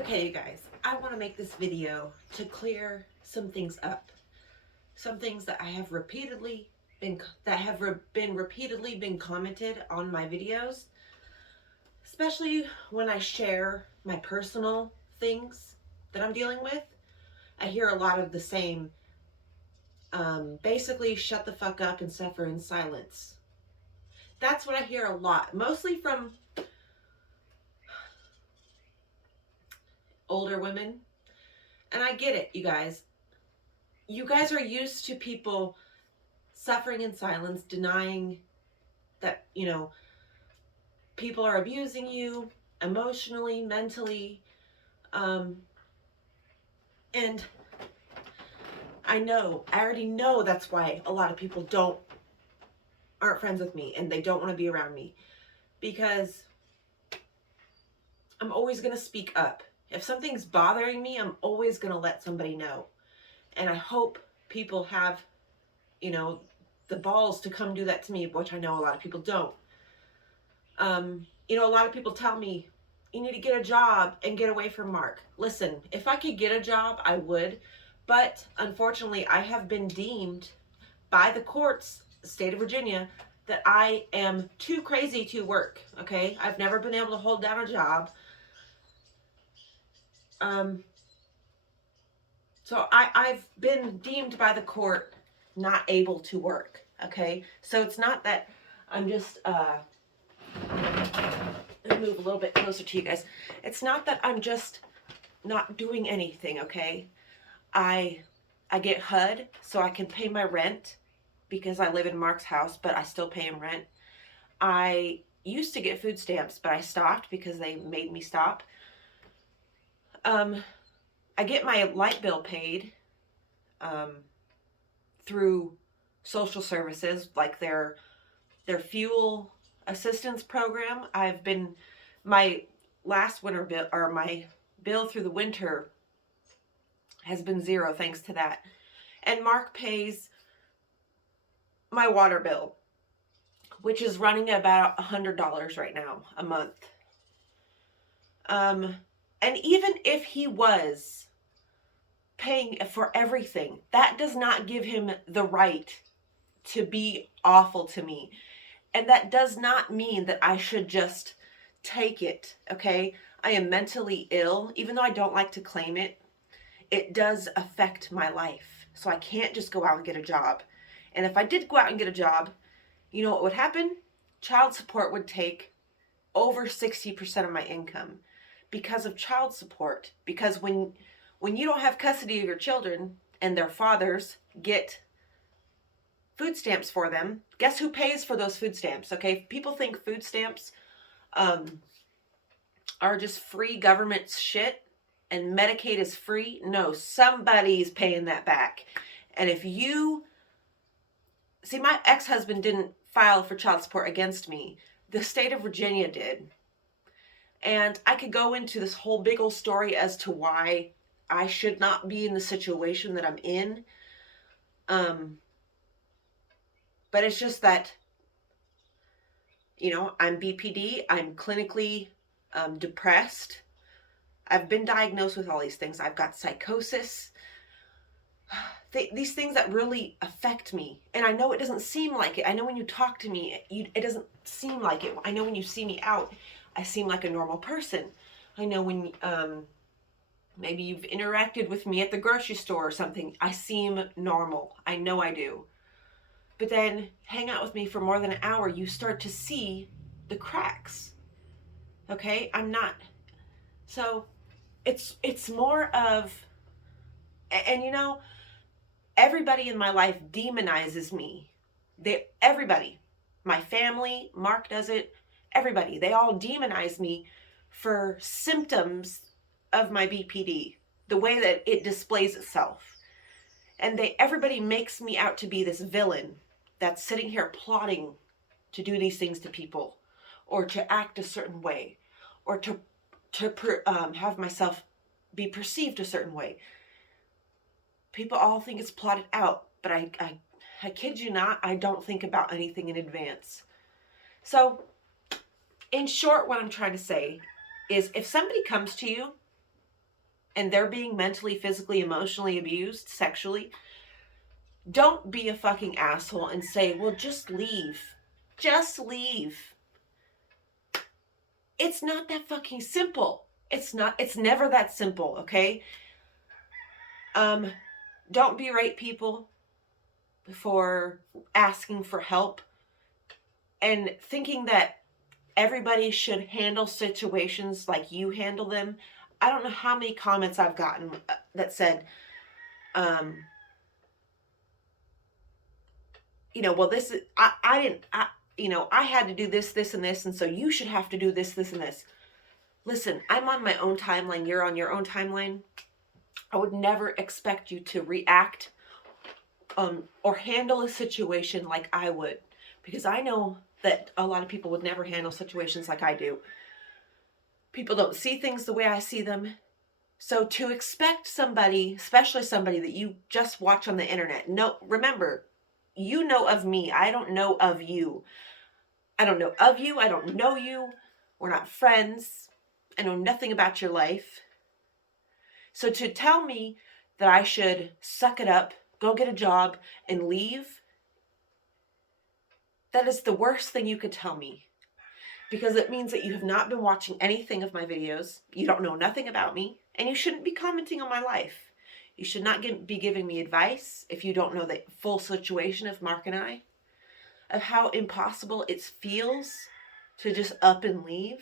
Okay, you guys, I want to make this video to clear some things up. Some things that been repeatedly been commented on my videos, especially when I share my personal things that I'm dealing with. I hear a lot of the same, basically shut the fuck up and suffer in silence. That's what I hear a lot, mostly from older women. And I get it, you guys. You guys are used to people suffering in silence, denying that, people are abusing you emotionally, mentally. Um, and I already know that's why a lot of people aren't friends with me and they don't want to be around me, because I'm always going to speak up. If something's bothering me, I'm always going to let somebody know. And I hope people have, the balls to come do that to me, which I know a lot of people don't. A lot of people tell me, you need to get a job and get away from Mark. Listen, if I could get a job, I would. But unfortunately, I have been deemed by the courts, state of Virginia, that I am too crazy to work. Okay? I've never been able to hold down a job. So I've been deemed by the court not able to work. Okay? So it's not that I'm just, let me move a little bit closer to you guys. It's not that I'm just not doing anything, okay? I get HUD so I can pay my rent because I live in Mark's house, but I still pay him rent. I used to get food stamps, but I stopped because they made me stop. I get my light bill paid through social services, like their fuel assistance program. My last winter bill, or my bill through the winter, has been zero thanks to that. And Mark pays my water bill, which is running about $100 right now a month. And even if he was paying for everything, that does not give him the right to be awful to me. And that does not mean that I should just take it, okay? I am mentally ill, even though I don't like to claim it. It does affect my life. So I can't just go out and get a job. And if I did go out and get a job, you know what would happen? Child support would take over 60% of my income because of child support. Because when you don't have custody of your children and their fathers get food stamps for them, guess who pays for those food stamps? Okay, people think food stamps are just free government shit and Medicaid is free. No, somebody's paying that back. And if you see, my ex-husband didn't file for child support against me. The state of Virginia did. And I could go into this whole big old story as to why I should not be in the situation that I'm in. But it's just that, I'm BPD. I'm clinically depressed. I've been diagnosed with all these things. I've got psychosis. These things that really affect me. And I know it doesn't seem like it. I know when you talk to me, it doesn't seem like it. I know when you see me out, I seem like a normal person. I know when maybe you've interacted with me at the grocery store or something, I seem normal. I know I do. But then hang out with me for more than an hour, you start to see the cracks. Okay? I'm not. So it's more of, and everybody in my life demonizes me. Everybody, my family, Mark does it, everybody, they all demonize me for symptoms of my BPD, the way that it displays itself. And everybody makes me out to be this villain that's sitting here plotting to do these things to people, or to act a certain way, or to have myself be perceived a certain way. People all think it's plotted out, but I kid you not, I don't think about anything in advance. So, in short, what I'm trying to say is, if somebody comes to you and they're being mentally, physically, emotionally abused, sexually, don't be a fucking asshole and say, well, just leave. Just leave. It's not that fucking simple. It's never that simple, okay? Don't berate people for asking for help and thinking that everybody should handle situations like you handle them. I don't know how many comments I've gotten that said, well, this is, I didn't, I had to do this, this, and this, and so you should have to do this, this, and this. Listen, I'm on my own timeline. You're on your own timeline. I would never expect you to react or handle a situation like I would, because I know that a lot of people would never handle situations like I do. People don't see things the way I see them. So to expect somebody, especially somebody that you just watch on the internet, no, remember, you know of me. I don't know of you. I don't know of you. I don't know you. We're not friends. I know nothing about your life. So to tell me that I should suck it up, go get a job, and leave, that is the worst thing you could tell me. Because it means that you have not been watching anything of my videos, you don't know nothing about me, and you shouldn't be commenting on my life. You should not be giving me advice if you don't know the full situation of Mark and I, of how impossible it feels to just up and leave.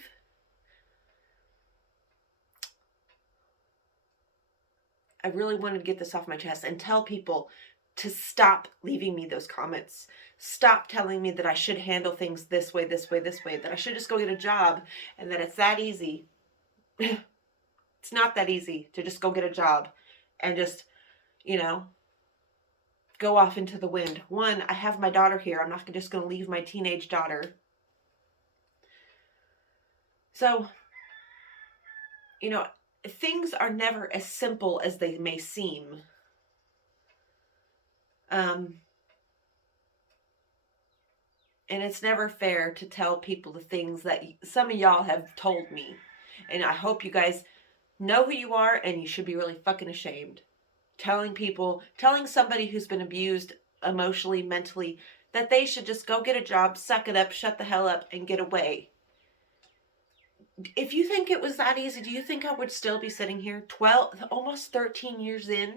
I really wanted to get this off my chest and tell people to stop leaving me those comments. Stop telling me that I should handle things this way, this way, this way, that I should just go get a job and that it's that easy. It's not that easy to just go get a job and just, go off into the wind. One, I have my daughter here. I'm not just going to leave my teenage daughter. So, things are never as simple as they may seem. And it's never fair to tell people the things that some of y'all have told me. And I hope you guys know who you are, and you should be really fucking ashamed. Telling somebody who's been abused emotionally, mentally, that they should just go get a job, suck it up, shut the hell up, and get away. If you think it was that easy, do you think I would still be sitting here almost 13 years in?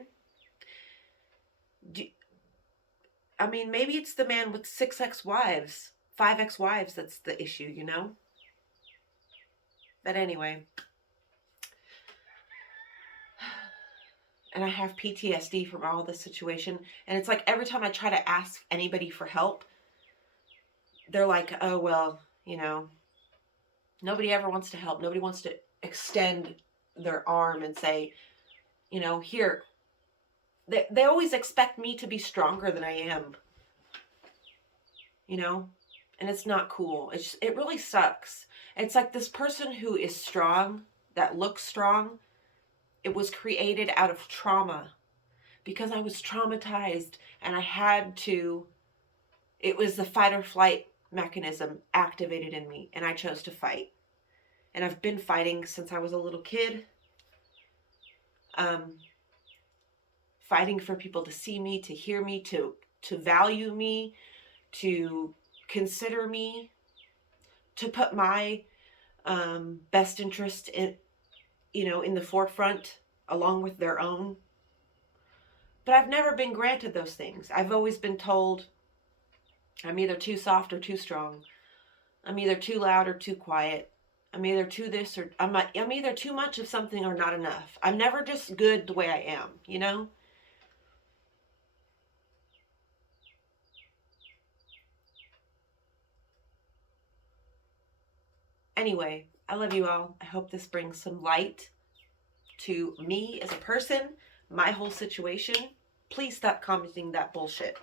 Maybe it's the man with 6 ex-wives, 5 ex-wives that's the issue, But anyway. And I have PTSD from all this situation. And it's like every time I try to ask anybody for help, they're like, oh, well, nobody ever wants to help. Nobody wants to extend their arm and say, here. They always expect me to be stronger than I am. And it's not cool. It really sucks. It's like this person who is strong, that looks strong, it was created out of trauma because I was traumatized and it was the fight or flight mechanism activated in me, and I chose to fight. And I've been fighting since I was a little kid. Fighting for people to see me, to hear me, to value me, to consider me, to put my best interest in the forefront along with their own. But I've never been granted those things. I've always been told I'm either too soft or too strong. I'm either too loud or too quiet. I'm either too this or I'm either too much of something or not enough. I'm never just good the way I am, Anyway, I love you all. I hope this brings some light to me as a person, my whole situation. Please stop commenting that bullshit.